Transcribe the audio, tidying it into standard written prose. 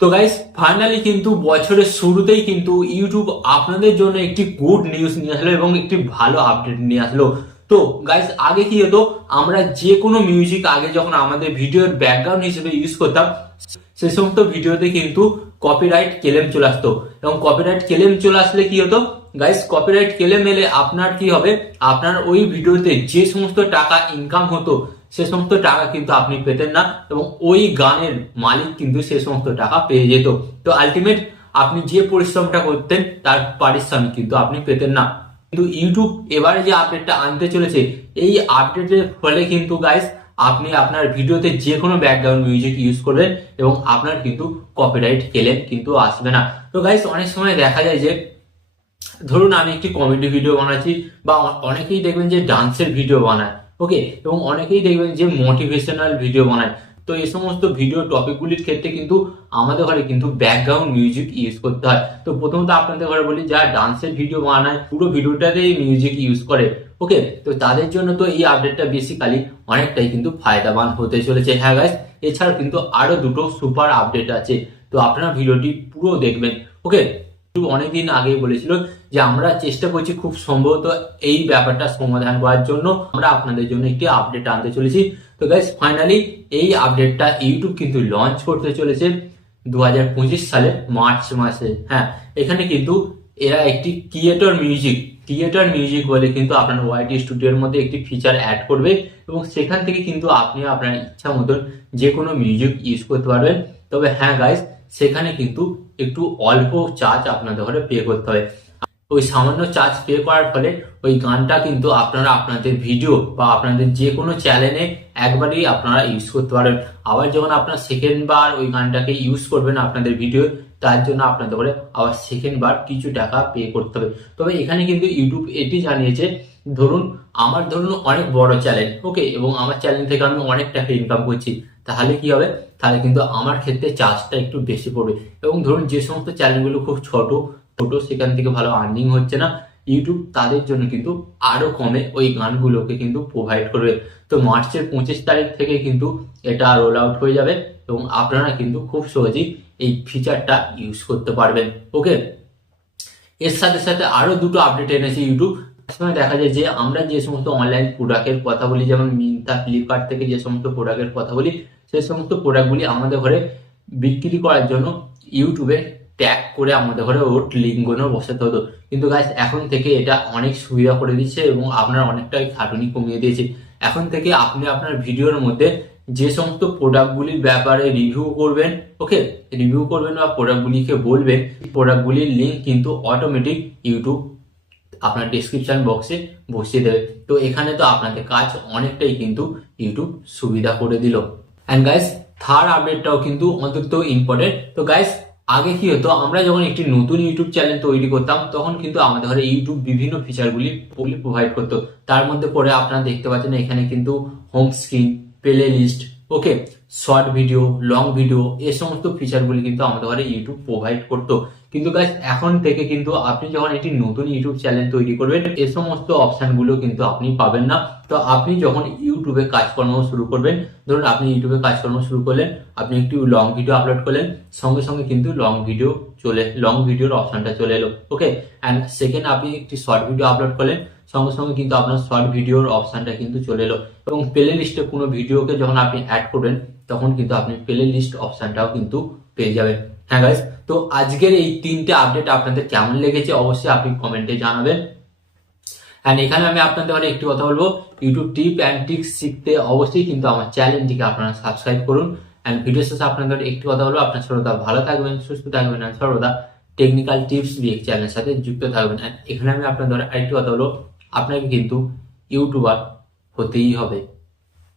তো guys finally কিন্তু বছরের শুরুতেই কিন্তু ইউটিউব আপনাদের জন্য একটি গুড নিউজ নিয়ে আসলো এবং একটি ভালো আপডেট নিয়ে আসলো। তো গাইস আগে কি হতো, আমরা যে কোনো মিউজিক আগে যখন আমাদের ভিডিওর ব্যাকগ্রাউন্ড হিসেবে ইউজ করতাম সে সমস্ত ভিডিওতে কিন্তু কপিরাইট ক্লেম চলে আসতো। এবং কপিরাইট ক্লেম চলে আসলে কি হতো গাইস, কপিরাইট ক্লেম এলে আপনার কি হবে, আপনার ওই ভিডিওতে যে সমস্ত টাকা ইনকাম হতো সে সমস্ত টাকা কিন্তু আপনি পেতেন না এবং ওই গানের মালিক কিন্তু সে সমস্ত টাকা পেয়ে যেত। তো আলটিমেট আপনি যে পরিশ্রমটা করতেন তার পারিশ্রমিক কিন্তু আপনি পেতেন না। কিন্তু ইউটিউব এবারে যে আপডেটটা আনতে চলেছে, এই আপডেটের ফলে কিন্তু গাইস আপনি আপনার ভিডিওতে যে কোনো ব্যাকগ্রাউন্ড মিউজিক ইউজ করবেন এবং আপনার কিন্তু কপিরাইট ক্লেম কিন্তু আসবে না। তো গাইস অনেক সময় দেখা যায় যে ধরুন আমি একটি কমেডি ভিডিও বানাচ্ছি, বা অনেকেই দেখবেন যে ডান্সের ভিডিও বানায়, ওকে, এবং অনেকেই দেখবেন যে মোটিভেশনাল ভিডিও বানায়। তো এই সমস্ত ভিডিও টপিকগুলির ক্ষেত্রে কিন্তু আমাদের ঘরে কিন্তু ব্যাকগ্রাউন্ড মিউজিক ইউজ করতে হয়। তো প্রথমত আপনাদের ঘরে বলি, যারা ডান্সের ভিডিও বানায় পুরো ভিডিওটাতেই মিউজিক ইউজ করে, ওকে, তো তাদের জন্য তো এই আপডেটটা বেসিক্যালি অনেকটাই কিন্তু ফায়দাবান হতে চলেছে। হ্যাঁ গাইস, এছাড়া কিন্তু আরো দুটো সুপার আপডেট আছে, তো আপনারা ভিডিওটি পুরো দেখবেন, ওকে। অনেকদিন আগেই বলেছিল যে আমরা চেষ্টা করছি খুব সম্ভবত এই ব্যাপারটা সমাধান করার জন্য আমরা আপনাদের জন্য একটি আপডেট আনতে চলেছি। তো গাইস ফাইনালি এই আপডেটটা ইউটিউব কিন্তু লঞ্চ করতে চলেছে 2025 সালের মার্চ মাসে। হ্যাঁ, এখানে কিন্তু এরা একটি ক্রিয়েটর মিউজিক বলে কিন্তু আপনার ওয়াইটি স্টুডিওর মধ্যে একটি ফিচার অ্যাড করবে এবং সেখান থেকে কিন্তু আপনি আপনার ইচ্ছা মতন যে কোনো মিউজিক ইউজ করতে পারবেন। তবে হ্যাঁ গাইস, সেখানে কিন্তু একটু অল্প চার্জ আপনাদের ঘরে পে করতে হবে। ওই সামান্য চার্জ পে করার ফলে ওই গানটা কিন্তু আপনারা আপনাদের ভিডিও বা আপনাদের যে কোনো চ্যানেলে একবারই আপনারা ইউজ করতে পারবেন। আবার যখন আপনার সেকেন্ড বার ওই গানটাকে ইউজ করবেন আপনাদের ভিডিও, তার জন্য আপনাদের ঘরে আবার সেকেন্ড বার কিছু টাকা পে করতে হবে। তবে এখানে কিন্তু ইউটিউব এটি জানিয়েছে, ধরুন অনেক বড় চ্যানেল, ওকে, এবং আমার চ্যানেল থেকে আমি অনেক টাকা ইনকাম করছি, তাহলে কি হবে, তাহলে কিন্তু আমার ক্ষেত্রে চার্জটা একটু বেশি পড়বে। এবং ধরুন যে সমস্ত চ্যানেলগুলো খুব ছোট, সেখান থেকে ভালো আর্নিং হচ্ছে না, ইউটিউব তাদের জন্য কিন্তু আরো কমে ওই গানগুলোকে কিন্তু প্রোভাইড করবে। তো মার্চের 25 তারিখ থেকে কিন্তু এটা রোল আউট হয়ে যাবে এবং আপনারা কিন্তু খুব সহজেই এই ফিচারটা ইউজ করতে পারবেন, ওকে। এর সাথে সাথে আরো দুটো আপডেট এনেছে ইউটিউব। সময় দেখা যায় যে আমরা যে সমস্ত অনলাইন প্রোডাক্টের কথা বলি, যেমন মিন্ত্রা, ফ্লিপকার্ট থেকে যে সমস্ত প্রোডাক্টের কথা বলি, সেই সমস্ত প্রোডাক্টগুলি আমাদের ঘরে বিক্রি করার জন্য ইউটিউবে ট্যাগ করে আমাদের ঘরে ওর লিঙ্কগুলো বসাতে হতো। কিন্তু গাইস এখন থেকে এটা অনেক সুবিধা করে দিচ্ছে এবং আপনার অনেকটাই খাটুনি কমিয়ে দিয়েছে। এখন থেকে আপনি আপনার ভিডিওর মধ্যে যে সমস্ত প্রোডাক্টগুলির ব্যাপারে রিভিউ করবেন, ওকে, রিভিউ করবেন বা প্রোডাক্টগুলিকে বলবেন, প্রোডাক্টগুলির লিঙ্ক কিন্তু অটোমেটিক ইউটিউব আপনার ডেসক্রিপশন বক্সে বসিয়ে দেবে। তো এখানে তো আপনাদের কাজ অনেকটাই কিন্তু ইউটিউব সুবিধা করে দিল। অ্যান্ড গাইস থার্ড আপডেটটাও কিন্তু অত্যন্ত ইম্পর্টেন্ট। তো গাইস আগে কি হতো, আমরা যখন একটি নতুন ইউটিউব চ্যানেল তৈরি করতাম তখন কিন্তু আমাদের ঘরে ইউটিউব বিভিন্ন ফিচারগুলি প্রোভাইড করতো। তার মধ্যে পরে আপনারা দেখতে পাচ্ছেন এখানে কিন্তু হোম স্ক্রিন, প্লে লিস্ট, ওকে, শর্ট ভিডিও, লং ভিডিও, এই সমস্ত ফিচারগুলি কিন্তু আমাদের ঘরে ইউটিউব প্রোভাইড করতো। কিন্তু গাইস এখন থেকে কিন্তু আপনি যখন একটি নতুন ইউটিউব চ্যানেল তৈরি করবেন এই সমস্ত অপশনগুলো কিন্তু আপনি পাবেন না। তো আপনি যখন ইউটিউবে কাজকর্ম শুরু করবেন, ধরুন আপনি ইউটিউবে কাজকর্ম শুরু করলেন, আপনি একটি লং ভিডিও আপলোড করলেন, সঙ্গে সঙ্গে কিন্তু লং ভিডিওর অপশনটা চলে এলো, ওকে। অ্যান্ড সেকেন্ড আপনি একটি শর্ট ভিডিও আপলোড করলেন, সঙ্গে সঙ্গে কিন্তু আপনার শর্ট ভিডিওর অপশনটা কিন্তু চলে এলো। এবং প্লে লিস্টে কোনো ভিডিওকে যখন আপনি অ্যাড করবেন তখন কিন্তু আপনি প্লে লিস্ট অপশনটাও কিন্তু পেয়ে যাবেন। হ্যাঁ গাইস, তো আজকের এই তিনটে আপডেট আপনাদের কেমন লেগেছে অবশ্যই আপনি কমেন্টে জানাবেন। অ্যান্ড এখানে আমি আপনাদের একটি কথা বলবো, ইউটিউব টিপ অ্যান্ড ট্রিক্স শিখতে অবশ্যই কিন্তু আমার চ্যানেলটিকে আপনারা সাবস্ক্রাইব করুন। অ্যান্ড ভিডিও শেষে আপনাদের একটি কথা বলবো, আপনার সর্বদা ভালো থাকবেন, সুস্থ থাকবেন, আর সর্বদা টেকনিক্যাল টিপস দিয়ে চ্যানেলের সাথে যুক্ত থাকবেন। অ্যান্ড এখানে আমি আপনাদের আরেকটি কথা বলবো, আপনাকে কিন্তু ইউটিউবার হতেই হবে।